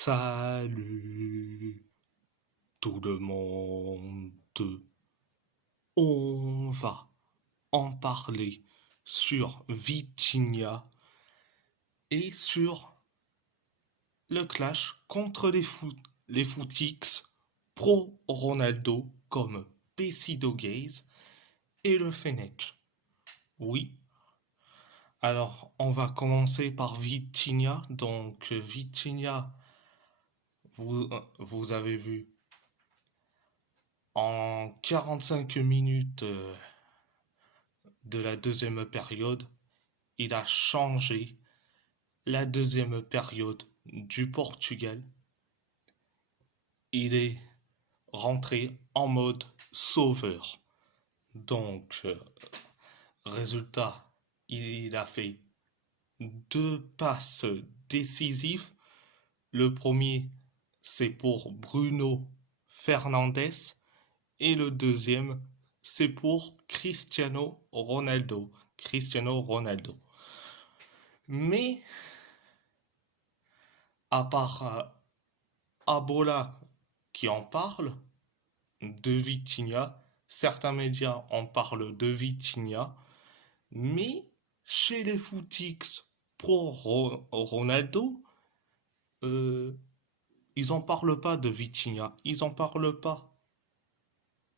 Salut tout le monde. On va en parler sur Vitinha et sur le clash contre les footix pro Ronaldo comme Pesido Gaze et le Fennec. Oui. Alors, on va commencer par Vitinha. Donc, Vitinha, vous avez vu, en 45 minutes de la deuxième période, il a changé la deuxième période du Portugal. Il est rentré en mode sauveur. Donc, résultat, il a fait deux passes décisives. Le premier, c'est pour Bruno Fernandes et le deuxième, c'est pour Cristiano Ronaldo. Cristiano Ronaldo. Mais, à part Abola qui en parle, de Vitinha, certains médias en parlent de Vitinha, mais chez les footix pro Ronaldo, euh, ils en parlent pas de Vitinha, ils en parlent pas.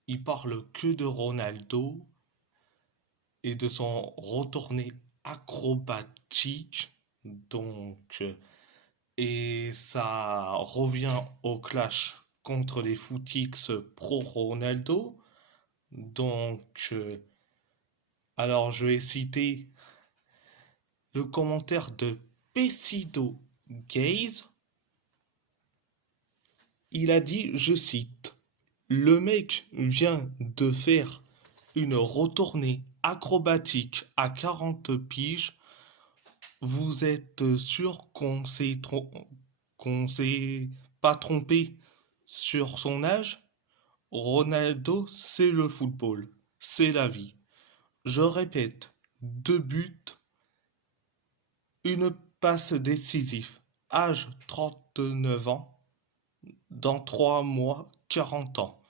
Ils parlent que de Ronaldo et de son retourné acrobatique. Donc, et ça revient au clash contre les footix pro Ronaldo. Donc, alors je vais citer le commentaire de Pesido Gaze. Il a dit, je cite, le mec vient de faire une retournée acrobatique à 40 piges. Vous êtes sûr qu'on s'est pas trompé sur son âge? Ronaldo, c'est le football, c'est la vie. Je répète, 2 buts, une passe décisive, âge 39 ans, dans 3 mois, 40 ans.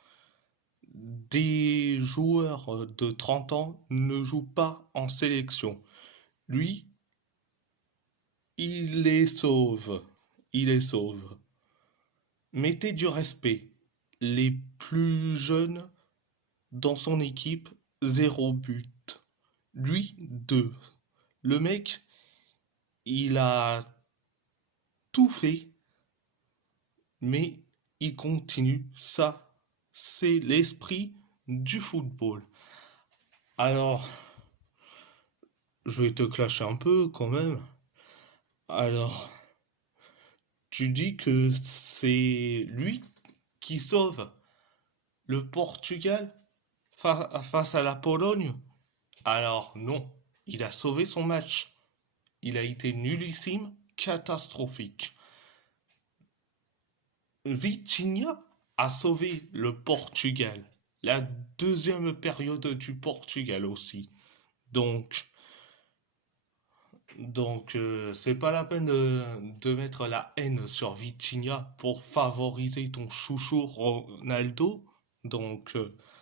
Des joueurs de 30 ans ne jouent pas en sélection. Lui, il les sauve. Il les sauve. Mettez du respect. Les plus jeunes dans son équipe, 0 but. Lui, 2. Le mec, il a tout fait, mais il continue. Ça, c'est l'esprit du football. Alors, je vais te clasher un peu quand même. Alors, tu dis que c'est lui qui sauve le Portugal face à la Pologne? Alors non, il a sauvé son match. Il a été nullissime, catastrophique. Vitinha a sauvé le Portugal. La deuxième période du Portugal aussi. Donc, c'est pas la peine de mettre la haine sur Vitinha pour favoriser ton chouchou Ronaldo. Donc,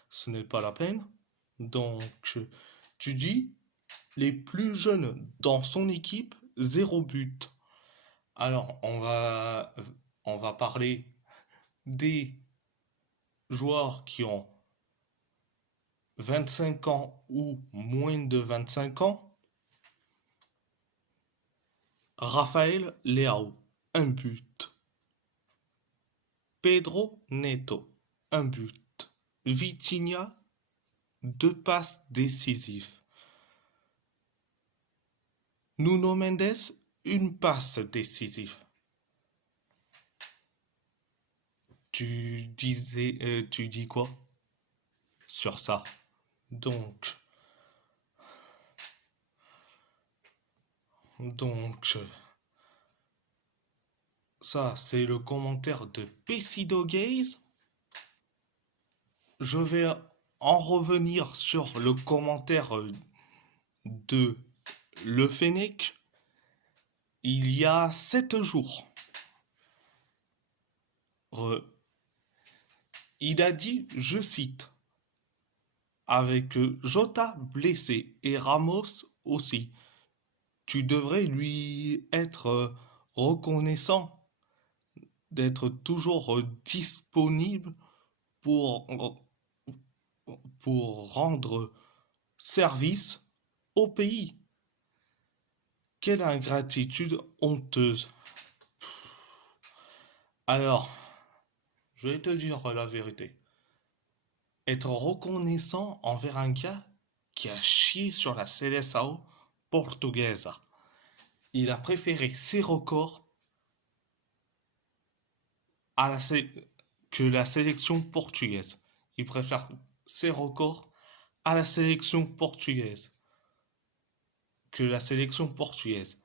ce n'est pas la peine. Donc, tu dis, les plus jeunes dans son équipe, 0 but. Alors, on va parler des joueurs qui ont 25 ans ou moins de 25 ans. Rafael Leao, 1 but. Pedro Neto, 1 but. Vitinha, 2 passes décisives. Nuno Mendes, une passe décisive. Tu dis quoi sur ça? Donc, ça, c'est le commentaire de Pesido Gaze. Je vais en revenir sur le commentaire de Le Fennec. Il y a 7 jours, il a dit, je cite, avec Jota blessé et Ramos aussi, tu devrais lui être reconnaissant d'être toujours disponible pour, pour rendre service au pays. Quelle ingratitude honteuse. Alors, je vais te dire la vérité. Être reconnaissant envers un gars qui a chié sur la Seleção portugaise. Il a préféré ses records à que la sélection portugaise. Il préfère ses records à la sélection portugaise que la sélection portugaise.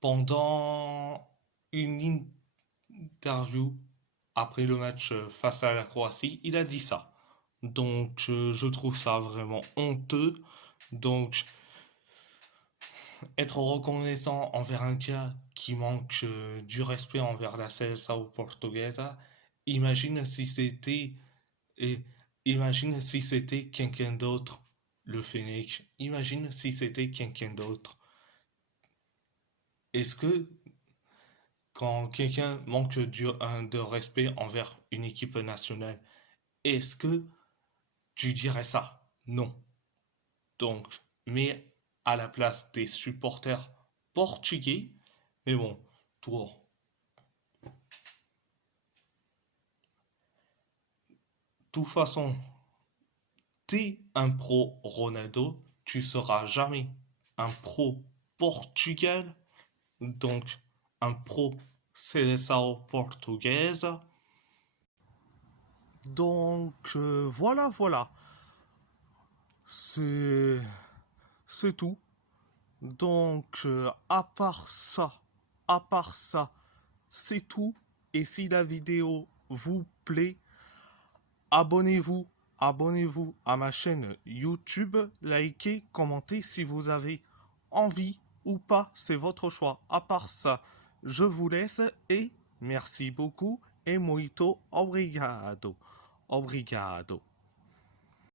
Pendant une interview après le match face à la Croatie, il a dit ça. Donc je trouve ça vraiment honteux. Donc être reconnaissant envers un gars qui manque du respect envers la Seleção portugaise, imagine si c'était et imagine si c'était quelqu'un d'autre, le Fennec. Imagine si c'était quelqu'un d'autre. Est-ce que quand quelqu'un manque de respect envers une équipe nationale, est-ce que tu dirais ça? Non. Donc, mais à la place des supporters portugais, mais bon, toi. De toute façon, t'es un pro Ronaldo, tu seras jamais un pro Portugal, donc un pro Seleção portugaise. Donc voilà. C'est c'est tout. Donc à part ça, c'est tout. Et si la vidéo vous plaît, abonnez-vous, abonnez-vous à ma chaîne YouTube, likez, commentez si vous avez envie ou pas, c'est votre choix. À part ça, je vous laisse et merci beaucoup et muito obrigado. Obrigado.